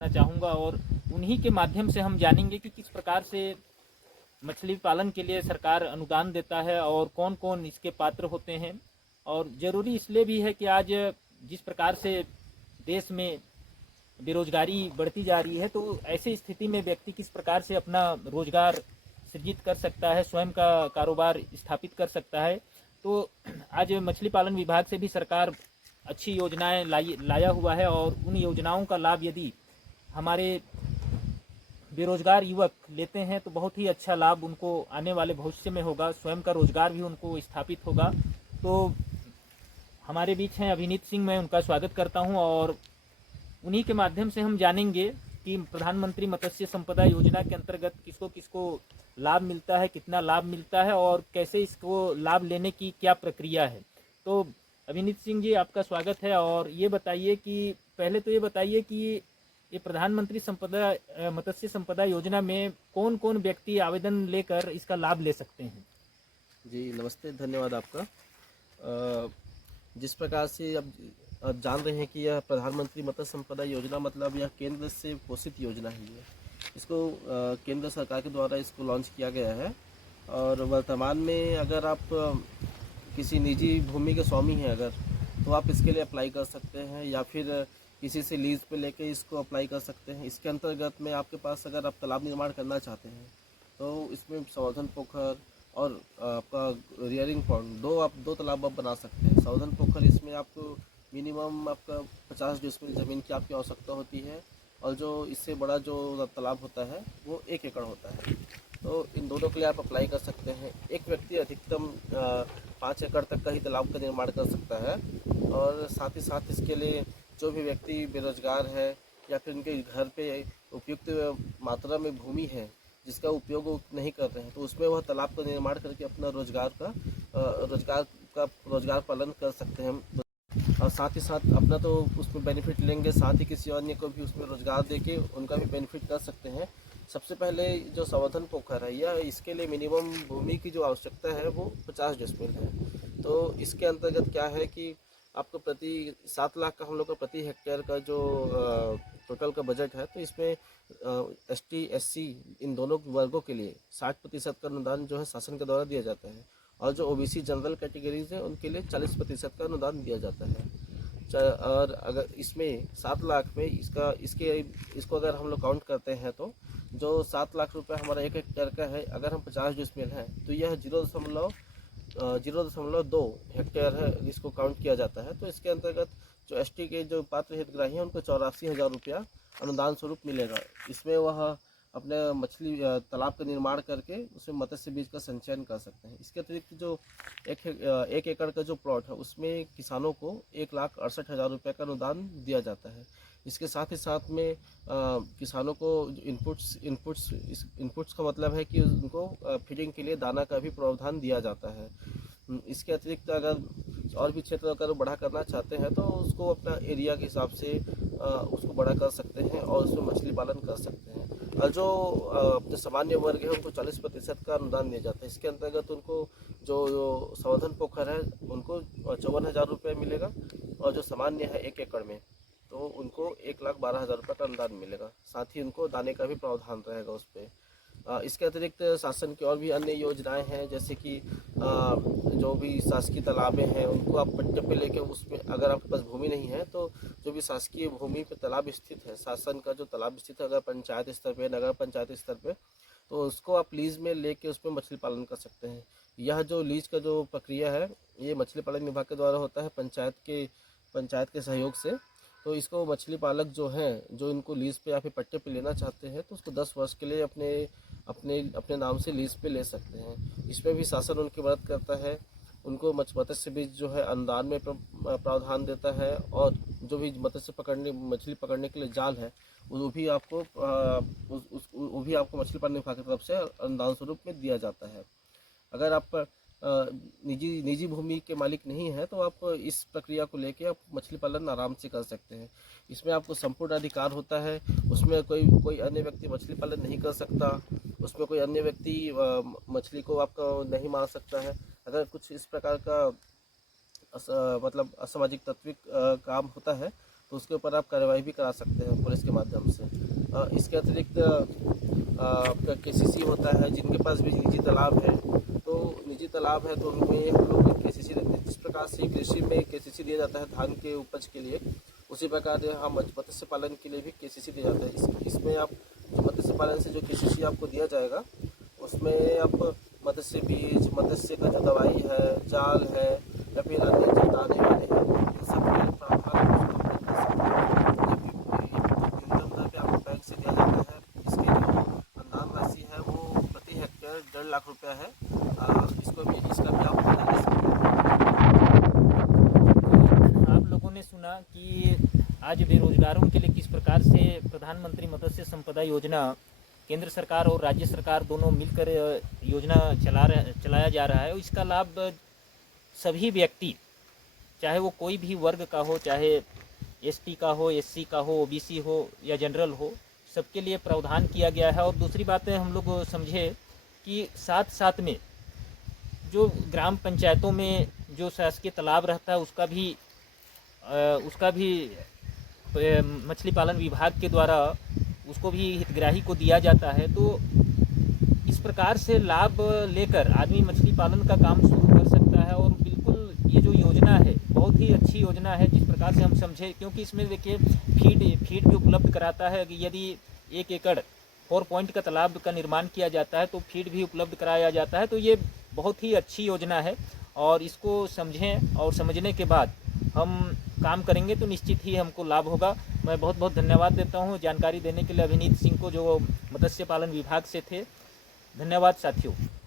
चाहूँगा और उन्हीं के माध्यम से हम जानेंगे कि किस प्रकार से मछली पालन के लिए सरकार अनुदान देता है और कौन कौन इसके पात्र होते हैं। और ज़रूरी इसलिए भी है कि आज जिस प्रकार से देश में बेरोजगारी बढ़ती जा रही है, तो ऐसी स्थिति में व्यक्ति किस प्रकार से अपना रोजगार सृजित कर सकता है, स्वयं का कारोबार स्थापित कर सकता है। तो आज मछली पालन विभाग से भी सरकार अच्छी योजनाएं लाया हुआ है और उन योजनाओं का लाभ यदि हमारे बेरोजगार युवक लेते हैं तो बहुत ही अच्छा लाभ उनको आने वाले भविष्य में होगा, स्वयं का रोजगार भी उनको स्थापित होगा। तो हमारे बीच हैं अभिनीत सिंह, मैं उनका स्वागत करता हूं और उन्हीं के माध्यम से हम जानेंगे कि प्रधानमंत्री मत्स्य संपदा योजना के अंतर्गत किसको किसको लाभ मिलता है, कितना लाभ मिलता है और कैसे इसको लाभ लेने की क्या प्रक्रिया है। तो अभिनीत सिंह जी, आपका स्वागत है। और ये बताइए कि पहले तो ये बताइए कि ये प्रधानमंत्री मत्स्य संपदा योजना में कौन कौन व्यक्ति आवेदन लेकर इसका लाभ ले सकते हैं। जी नमस्ते, धन्यवाद आपका। जिस प्रकार से अब जान रहे हैं कि यह प्रधानमंत्री मत्स्य संपदा योजना मतलब यह केंद्र से पोषित योजना ही है। इसको केंद्र सरकार के द्वारा इसको लॉन्च किया गया है और वर्तमान में अगर आप किसी निजी भूमि के स्वामी हैं अगर, तो आप इसके लिए अप्लाई कर सकते हैं या फिर किसी से लीज पे लेके इसको अप्लाई कर सकते हैं। इसके अंतर्गत में आपके पास अगर आप तालाब निर्माण करना चाहते हैं तो इसमें संवर्धन पोखर और आपका रियरिंग पॉन्ड आप दो तालाब आप बना सकते हैं। संवर्धन पोखर इसमें आपको मिनिमम आपका 50 डिसमिल ज़मीन की आपकी आवश्यकता होती है और जो इससे बड़ा जो तालाब होता है वो 1 एकड़ होता है। तो इन दोनों के लिए आप अप्लाई कर सकते हैं। एक व्यक्ति अधिकतम 5 एकड़ तक का ही तालाब का निर्माण कर सकता है और साथ ही साथ इसके लिए जो भी व्यक्ति बेरोजगार है या फिर उनके घर पे उपयुक्त मात्रा में भूमि है जिसका उपयोग वो नहीं कर रहे हैं, तो उसमें वह तालाब का निर्माण करके अपना रोजगार पालन कर सकते हैं। और साथ ही साथ अपना तो उसमें बेनिफिट लेंगे, साथ ही किसी अन्य को भी उसमें रोजगार देके उनका भी बेनिफिट कर सकते हैं। सबसे पहले जो संवर्धन पोखर है यह इसके लिए मिनिमम भूमि की जो आवश्यकता है वो 50 डिसमिल है। तो इसके अंतर्गत क्या है कि आपको प्रति 7 लाख का हम लोग का प्रति हेक्टेयर का जो टोटल का बजट है, तो इसमें ST SC इन दोनों वर्गों के लिए 60% का अनुदान जो है शासन के द्वारा दिया जाता है और जो OBC जनरल कैटेगरीज है उनके लिए 40% का अनुदान दिया जाता है। और अगर इसमें 7 लाख में इसको अगर हम लोग काउंट करते हैं तो जो 7 लाख रुपए हमारा 1 हेक्टेयर का है, अगर हम 50 डिसमिल हैं तो यह 0.02 हेक्टेयर है, इसको काउंट किया जाता है। तो इसके अंतर्गत जो ST के जो पात्र हितग्राही हैं उनको 84,000 रुपया अनुदान स्वरूप मिलेगा। इसमें वह अपने मछली तालाब का निर्माण करके उसमें मत्स्य बीज का संचयन कर सकते हैं। इसके अतिरिक्त जो 1 एकड़ का जो प्लॉट है उसमें किसानों को 1,68,000 रुपये का अनुदान दिया जाता है। इसके साथ ही साथ में किसानों को इनपुट्स का मतलब है कि उनको फीडिंग के लिए दाना का भी प्रावधान दिया जाता है। इसके अतिरिक्त अगर और भी क्षेत्र अगर बढ़ा करना चाहते हैं तो उसको अपना एरिया के हिसाब से उसको बड़ा कर सकते हैं और उसमें मछली पालन कर सकते हैं। और जो अपने सामान्य वर्ग है उनको 40% का अनुदान दिया जाता है। इसके अंतर्गत उनको जो संवर्धन पोखर है उनको 54,000 रुपये मिलेगा और जो सामान्य है 1 एकड़ में तो उनको 1,12,000 रुपये का अनुदान मिलेगा। साथ ही उनको दाने का भी प्रावधान रहेगा उस पर। इसके अतिरिक्त शासन की और भी अन्य योजनाएं हैं, जैसे कि जो भी शासकीय तालाबें हैं उनको आप पट्टे पे लेके उसमें अगर आपके पास भूमि नहीं है तो जो भी शासकीय भूमि पे तालाब स्थित है, शासन का जो तालाब स्थित है अगर पंचायत स्तर पे, नगर पंचायत स्तर पे, तो उसको आप लीज में लेके उसमें मछली पालन कर सकते हैं। यह जो लीज का जो प्रक्रिया है ये मछली पालन विभाग के द्वारा होता है पंचायत के सहयोग से। तो इसको मछली पालक जो हैं जो इनको लीज पे या फिर पट्टे पे लेना चाहते हैं तो उसको 10 वर्ष के लिए अपने नाम से लीज पे ले सकते हैं। इसमें भी शासन उनकी मदद करता है, उनको मत्स्य बीज जो है अनुदान में प्रावधान देता है और जो भी मछली पकड़ने के लिए जाल है वो भी आपको मछली पालन विभाग की तरफ से अनुदान स्वरूप में दिया जाता है। अगर आप निजी भूमि के मालिक नहीं है तो आप इस प्रक्रिया को लेके आप मछली पालन आराम से कर सकते हैं। इसमें आपको संपूर्ण अधिकार होता है, उसमें कोई अन्य व्यक्ति मछली पालन नहीं कर सकता, उसमें कोई अन्य व्यक्ति मछली को आपका नहीं मार सकता है। अगर कुछ इस प्रकार का मतलब असामाजिक तत्विक काम होता है तो उसके ऊपर आप कार्रवाई भी करा सकते हैं पुलिस के माध्यम से। इसके अतिरिक्त आपका KCC होता है, जिनके पास भी निजी तालाब है, तो निजी तालाब है तो उनमें हम लोग KCC देते हैं। जिस प्रकार से कृषि में KCC दिया जाता है धान के उपज के लिए, उसी प्रकार हम मत्स्य पालन के लिए भी KCC दिया जाता है। इसमें आप जो मत्स्य पालन से जो KCC आपको दिया जाएगा, उसमें आप मत्स्य बीज, मत्स्य का जो दवाई है, जाल है या फिर अन्य जो दाने वाले हैं, इन सब के प्रावधान न्यूनतम दर पे आपको बैंक से दिया जाता है। इसकी जो अनुदान राशि है वो प्रति हेक्टेयर 1.5 लाख रुपया है। इसका भी आप फायदा ले सकते हैं। आप लोगों ने सुना कि आज बेरोजगारों के लिए किस प्रकार से प्रधानमंत्री मत्स्य संपदा योजना केंद्र सरकार और राज्य सरकार दोनों मिलकर योजना चलाया जा रहा है। इसका लाभ सभी व्यक्ति, चाहे वो कोई भी वर्ग का हो, चाहे ST का हो, SC का हो, OBC हो या जनरल हो, सबके लिए प्रावधान किया गया है। और दूसरी बात है, हम लोग समझे कि साथ साथ में जो ग्राम पंचायतों में जो शासकीय तालाब रहता है उसका भी मछली पालन विभाग के द्वारा उसको भी हितग्राही को दिया जाता है। तो इस प्रकार से लाभ लेकर आदमी मछली पालन का काम शुरू कर सकता है। और बिल्कुल ये जो योजना है बहुत ही अच्छी योजना है, जिस प्रकार से हम समझे, क्योंकि इसमें देखिए फीड भी उपलब्ध कराता है कि यदि 1 एकड़ 4 पॉइंट का तालाब का निर्माण किया जाता है तो फीड भी उपलब्ध कराया जाता है। तो ये बहुत ही अच्छी योजना है और इसको समझें और समझने के बाद हम काम करेंगे तो निश्चित ही हमको लाभ होगा। मैं बहुत बहुत धन्यवाद देता हूँ जानकारी देने के लिए अभिनीत सिंह को, जो मत्स्य पालन विभाग से थे। धन्यवाद साथियों।